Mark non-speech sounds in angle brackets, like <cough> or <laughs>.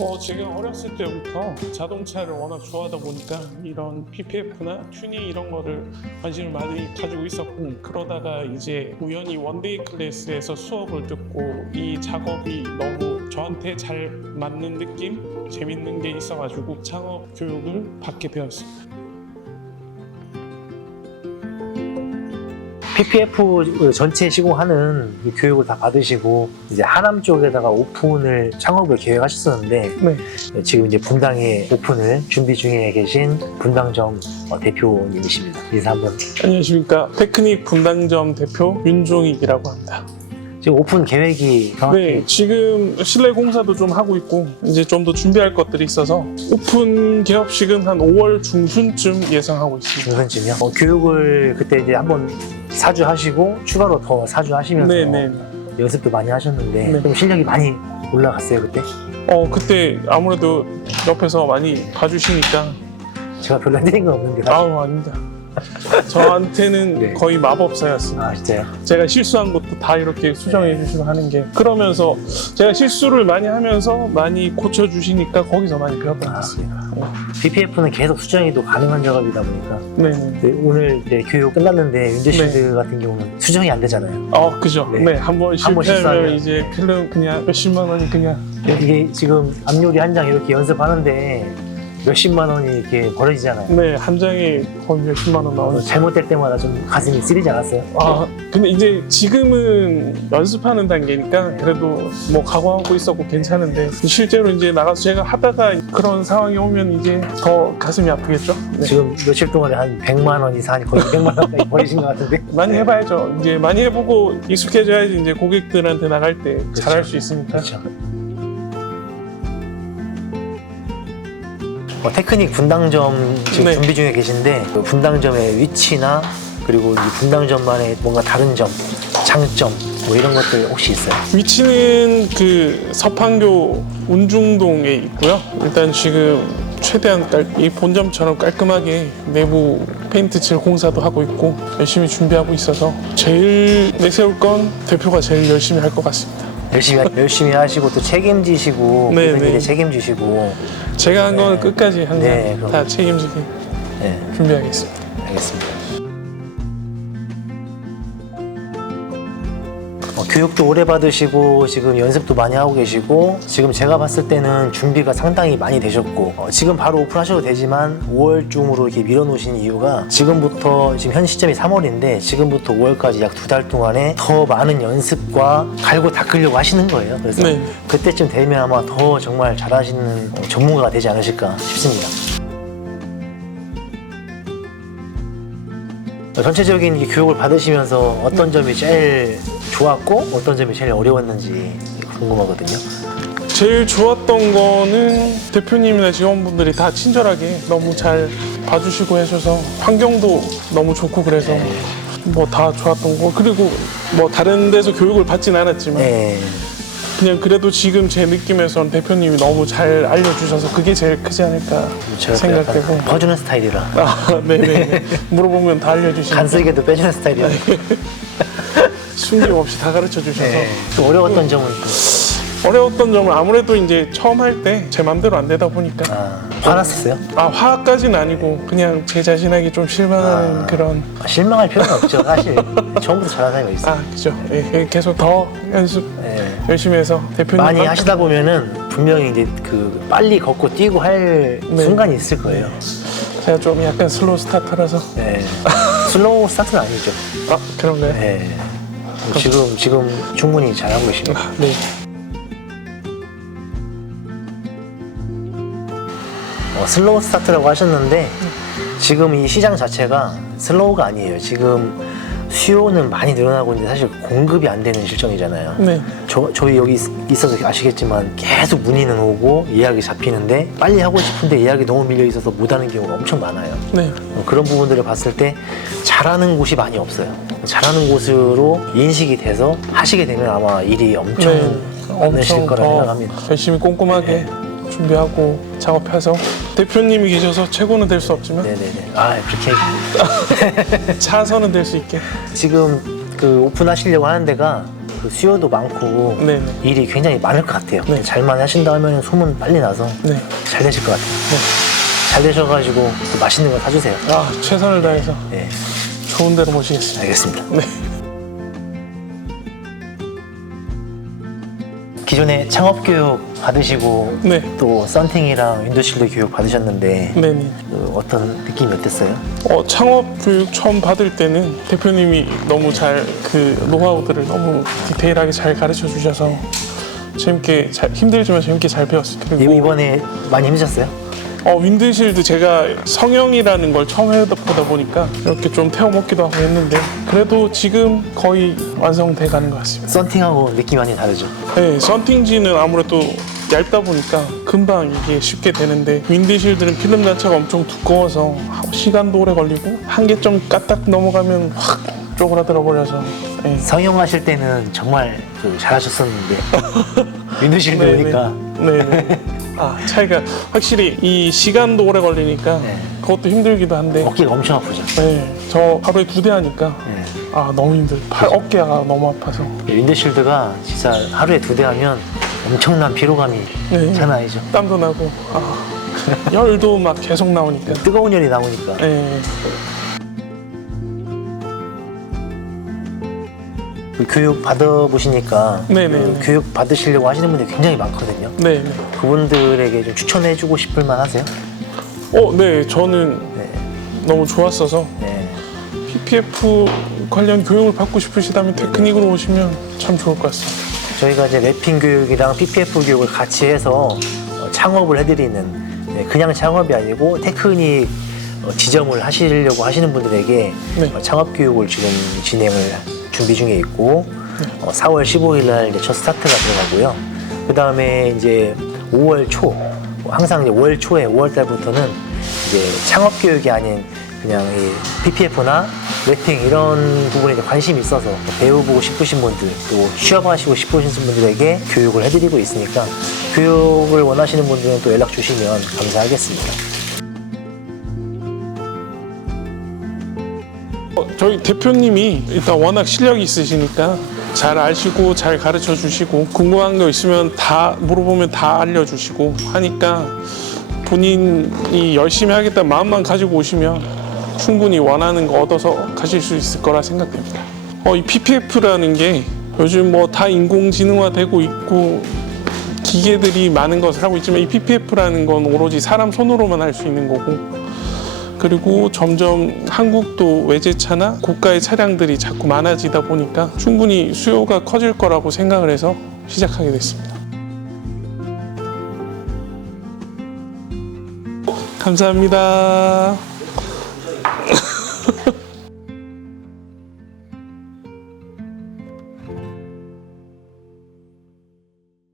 어, 제가 어렸을 때부터 자동차를 워낙 좋아하다 보니까 이런 PPF나 튜닝 이런 거를 관심을 많이 가지고 있었고 그러다가 이제 우연히 원데이 클래스에서 수업을 듣고 이 작업이 너무 저한테 잘 맞는 느낌, 재밌는 게 있어가지고 창업 교육을 받게 되었습니다. PPF 전체 시공하는 이 교육을 다 받으시고 이제 하남 쪽에다가 오픈을 창업을 계획하셨었는데 네. 지금 이제 분당에 오픈을 준비 중에 계신 분당점 어, 대표님이십니다. 인사 한번. 안녕하십니까. 테크닉 분당점 대표 윤종익이라고 합니다. 지금 오픈 계획이 정확히 네, 지금 실내 공사도 좀 하고 있고 이제 좀 더 준비할 것들이 있어서 오픈 개업식은 한 5월 중순쯤 예상하고 있습니다. 중순쯤이요. 어, 교육을 그때 이제 한번 사주하시고 추가로 더 사주하시면서 네, 네. 연습도 많이 하셨는데 네. 좀 실력이 많이 올라갔어요 그때. 어 그때 아무래도 옆에서 많이 봐주시니까 제가 별로 해드린 건 없는데. 사실. 아우 아닙니다. 저한테는 네. 거의 마법사였습니다. 아 진짜요? 제가 실수한 것도 다 이렇게 수정해 주시고 하는 게 그러면서 제가 실수를 많이 하면서 많이 고쳐 주시니까 거기서 많이 배웠던 것 아, 같습니다. PPF는 계속 수정이 또 가능한 작업이다 보니까 네 네. 네, 오늘 이제 교육 끝났는데 윈드실드 네. 같은 경우는 수정이 안 되잖아요. 어 그죠. 네. 네, 한번 한번 실패하면 실수하면. 이제 필름 그냥 몇십만 원이 그냥 이게 지금 앞요리 한 장 이렇게 연습하는데 몇십만 원이 이렇게 벌어지잖아요. 네 한 장에 거의 몇십만 원 나오는. 잘못될 때마다 좀 가슴이 쓰리지 않았어요? 아 근데 이제 지금은 연습하는 단계니까 그래도 뭐 각오하고 있었고 괜찮은데 실제로 이제 나가서 제가 하다가 그런 상황이 오면 이제 더 가슴이 아프겠죠. 네. 지금 며칠 동안에 한 100만 원 이상 거의 200만 원까지 버리신 것 같은데 <laughs> 많이 해봐야죠. 이제 많이 해보고 익숙해져야지 이제 고객들한테 나갈 때 잘할 수 있으니까. 그렇죠. 어, 테크닉 분당점 지금 네. 준비 중에 계신데 그 분당점의 위치나 그리고 이 분당점만의 뭔가 다른 점, 장점 뭐 이런 것들 혹시 있어요? 위치는 그 서판교 운중동에 있고요. 일단 지금 최대한 깔, 이 본점처럼 깔끔하게 내부 페인트 칠 공사도 하고 있고 열심히 준비하고 있어서 제일 내세울 건 대표가 제일 열심히 할 것 같습니다. 열심히 하- 열심히 하시고 또 책임지시고 네, 모든 일에 네. 책임지시고 제가 한건 네. 끝까지 항상 네, 그럼. 다 책임지게 네, 준비하겠습니다. 알겠습니다. 교육도 오래 받으시고 지금 연습도 많이 하고 계시고 지금 제가 봤을 때는 준비가 상당히 많이 되셨고 어, 지금 바로 오픈하셔도 되지만 5월 중으로 이렇게 밀어놓으신 이유가 지금부터 지금 현 시점이 3월인데 지금부터 5월까지 약 두 달 동안에 더 많은 연습과 갈고 닦으려고 하시는 거예요. 그래서 네. 그때쯤 되면 아마 더 정말 잘하시는 어, 전문가가 되지 않으실까 싶습니다. 어, 전체적인 이 교육을 받으시면서 어떤 점이 제일 좋았고 어떤 점이 제일 어려웠는지 궁금하거든요. 제일 좋았던 거는 대표님이나 직원분들이 다 친절하게 너무 잘 봐주시고 해줘서 환경도 너무 좋고 그래서 네. 뭐다 좋았던 거 그리고 뭐 다른 데서 교육을 받진 않았지만 네. 그냥 그래도 지금 제 느낌에선 대표님이 너무 잘 알려주셔서 그게 제일 크지 않을까 제가 또 생각되고 약간 퍼주는 스타일이라 아, 네네 <laughs> 물어보면 다 알려주시니까 간쓰게도 빼주는 스타일이라. 숨김 없이 다 가르쳐 주셔서 네. 좀 어려웠던 점은 또, 어려웠던 점은 아무래도 이제 처음 할 때제 맘대로 안 되다 보니까 아, 화났었어요? 아 화까지는 아니고 그냥 제 자신에게 좀 실망하는 아. 그런 아, 실망할 필요는 없죠. 사실 <laughs> 처음부터 잘하는 사람이 있어요. 아 그죠 예, 예, 계속 더 연습 네. 열심히 해서 대표님 많이 하시다 보면은 분명히 이제 그 빨리 걷고 뛰고 할 네. 순간이 있을 거예요. 제가 좀 약간 슬로우 스타터라서 네. 슬로우 스타트는 아니죠. 아 그런가요? 네. 지금 지금 충분히 잘하고 계십니다. 아, 네. 어, 슬로우 스타트라고 하셨는데 지금 이 시장 자체가 슬로우가 아니에요. 지금 수요는 많이 늘어나고 있는데 사실 공급이 안 되는 실정이잖아요. 네. 저, 저희 여기 있- 있어서 아시겠지만 계속 문의는 오고 예약이 잡히는데 빨리 하고 싶은데 예약이 너무 밀려 있어서 못 하는 경우가 엄청 많아요. 네. 어, 그런 부분들을 봤을 때 잘하는 곳이 많이 없어요. 잘하는 곳으로 인식이 돼서 하시게 되면 아마 일이 엄청 네. 많으실 엄청 거라 더 생각합니다. 열심히 꼼꼼하게 준비하고 작업해서 대표님이 계셔서 최고는 될 수 없지만 네네네. 아 그렇게 <laughs> 차선은 될 수 있게 지금 그 오픈하시려고 하는 데가 그 수요도 많고 네네. 일이 굉장히 많을 것 같아요. 네. 잘만 하신다 하면 소문 빨리 나서 네. 잘 되실 것 같아요. 잘 되셔가지고 또 맛있는 거 사주세요. 아 최선을 다해서 네, 좋은 데로 모시겠습니다. 알겠습니다. 네. 기존에 창업 교육 받으시고 네. 또 썬팅이랑 윈도실드 교육 받으셨는데 네네. 그 어떤 느낌이 어땠어요? 어, 창업 교육 처음 받을 때는 대표님이 너무 잘 그 노하우들을 너무 디테일하게 잘 가르쳐 주셔서 재밌게 잘, 힘들지만 재밌게 잘 배웠어요. 그리고 이번에 많이 힘드셨어요? 어, 윈드실드 제가 성형이라는 걸 처음 해보다 보니까 이렇게 좀 태워먹기도 하고 했는데 그래도 지금 거의 완성돼 가는 것 같습니다. 썬팅하고 느낌이 많이 다르죠? 네, 썬팅지는 아무래도 얇다 보니까 금방 이게 쉽게 되는데 윈드실드는 필름 자체가 엄청 두꺼워서 시간도 오래 걸리고 한계점 까딱 넘어가면 확 쪼그라들어 버려서 네. 성형하실 때는 정말 그 잘하셨었는데 <laughs> 윈도실드 네, 오니까 네. 네. 아 차이가 확실히 이 시간도 오래 걸리니까 네. 그것도 힘들기도 한데 어깨가 엄청 아프죠? 네, 저 하루에 두 대 하니까 네. 아 너무 힘들. 팔 어깨가 너무 아파서. 윈드실드가 진짜 하루에 두 대 하면 엄청난 피로감이 네. 장난 아니죠? 땀도 나고 아, 열도 막 계속 나오니까. 뜨거운 열이 나오니까 네. 교육 받아보시니까 네네. 그 교육 받으시려고 하시는 분들이 굉장히 많거든요. 네. 네. 그분들에게 좀 추천해주고 싶을 만 하세요? 어, 네. 저는 네. 너무 좋았어서 네. PPF 관련 교육을 받고 싶으시다면 테크닉으로 오시면 참 좋을 것 같습니다. 저희가 이제 랩핑 교육이랑 PPF 교육을 같이 해서 어, 창업을 해드리는 네, 그냥 창업이 아니고 테크닉 어, 지점을 하시려고 하시는 분들에게 네. 어, 창업 교육을 지금 진행을 준비 중에 있고 어, 4월 15일 날 이제 첫 스타트가 들어가고요. 그 다음에 이제 5월 초 항상 이제 5월 초에 5월 달부터는 이제 창업 교육이 아닌 그냥 이 PPF나 랩핑 이런 부분에 이제 관심이 있어서 배워보고 싶으신 분들 또 취업하시고 싶으신 분들에게 교육을 해드리고 있으니까 교육을 원하시는 분들은 또 연락 주시면 감사하겠습니다. 저희 대표님이 일단 워낙 실력이 있으시니까 잘 아시고 잘 가르쳐 주시고 궁금한 거 있으면 다 물어보면 다 알려주시고 하니까 본인이 열심히 하겠다 마음만 가지고 오시면 충분히 원하는 거 얻어서 가실 수 있을 거라 생각됩니다. 어, 이 PPF라는 게 요즘 뭐 다 인공지능화 되고 있고 기계들이 많은 것을 하고 있지만 이 PPF라는 건 오로지 사람 손으로만 할 수 있는 거고 그리고 점점 한국도 외제차나 고가의 차량들이 자꾸 많아지다 보니까 충분히 수요가 커질 거라고 생각을 해서 시작하게 됐습니다. 감사합니다. <laughs>